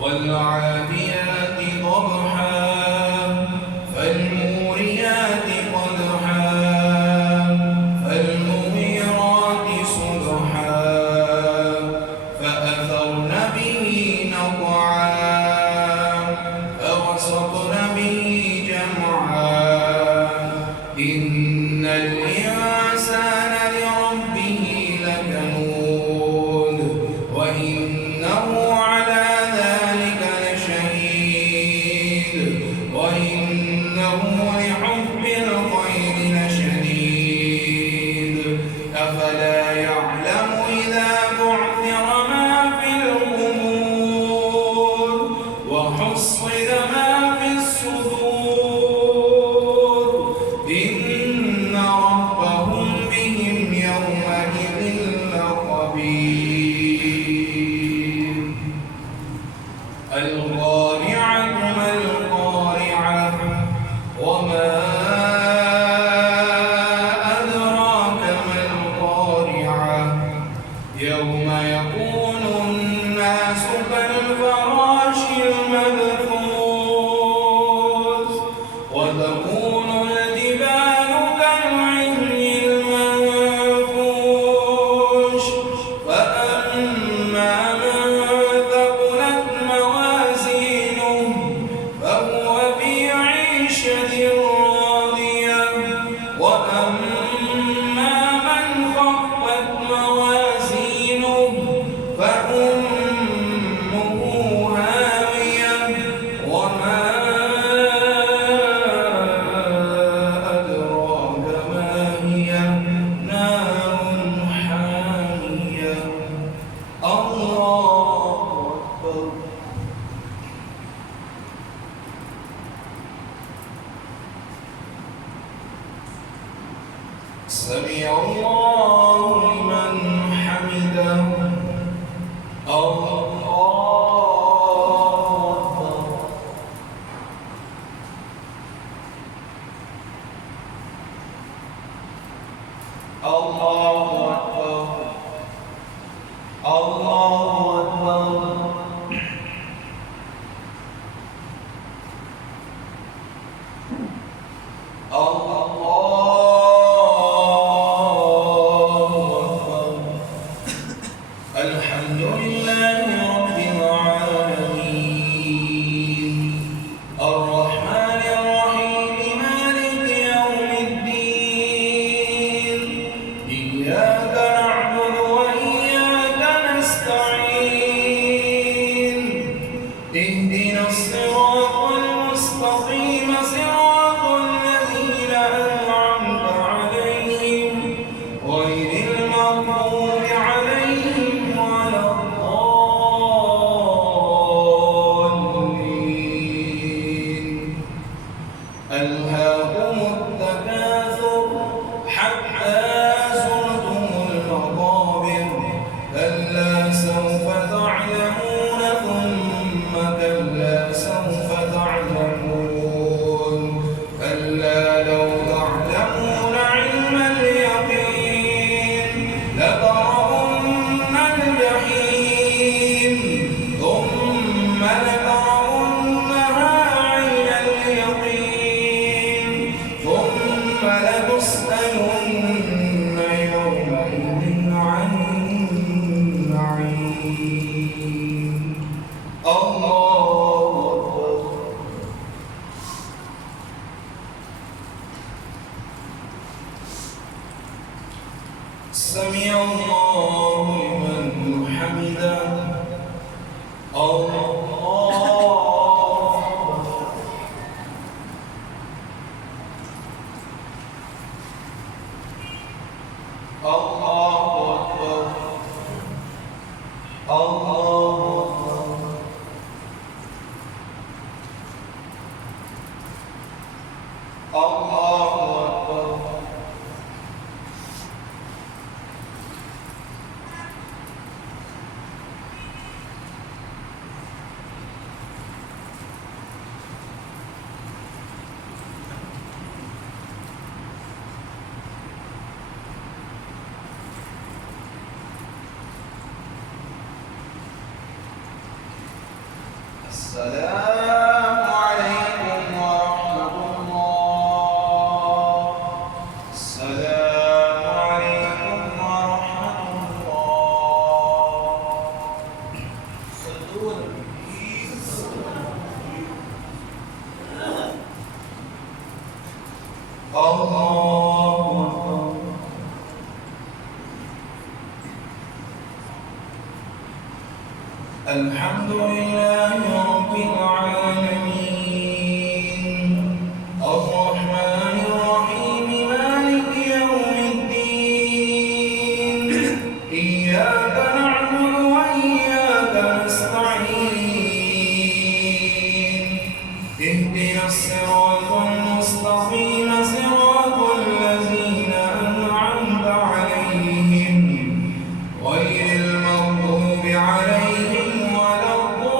والعاديات ضبحا فالموريات قدحا فالمغيرات صبحا فأثرن به نقعا فوسطن به جمعا إن الإنسان لربه لكنود وإنه على ذلك لشهيد وإنه لحب الخير لشديد أفلا يعلم إذا بعثر ما في القبور وحصل ما في الصدور إن ربهم بهم يومئذ لخبير القارعة ما القارعة وما أدراك ما القارعة يوم يكون الناس كالفراش المبثوث وتكون الجبال كالعهن المنفوش فأما من ثقلت موازينه فهو في عيشة راضية وأما من خفت موازينه فأمه هاوية وما أدراك ما هي نار حامية الله أكبر سمع الله لمن حمده الله أكبر الله أكبر الله أكبر الحمد لله السلام عليكم ورحمة الله. السلام عليكم ورحمة الله. صلوا الله أكبر. الحمد لله رب العالمين الرحمن الرحيم مالك يوم الدين إياك نعبد وإياك نستعين اهدنا الصراط المستقيم صراط الذين أنعمت عليهم غير المغضوب عليهم ولا الضالين.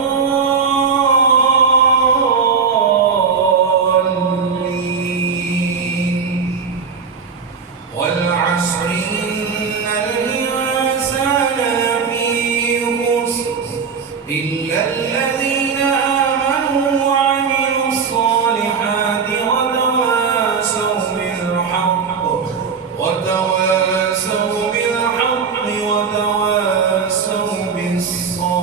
والعصر إن الإنسان لفي خسر إلا الذين آمنوا وعملوا الصالحات وتواصوا بالحق وتواصوا بالصبر.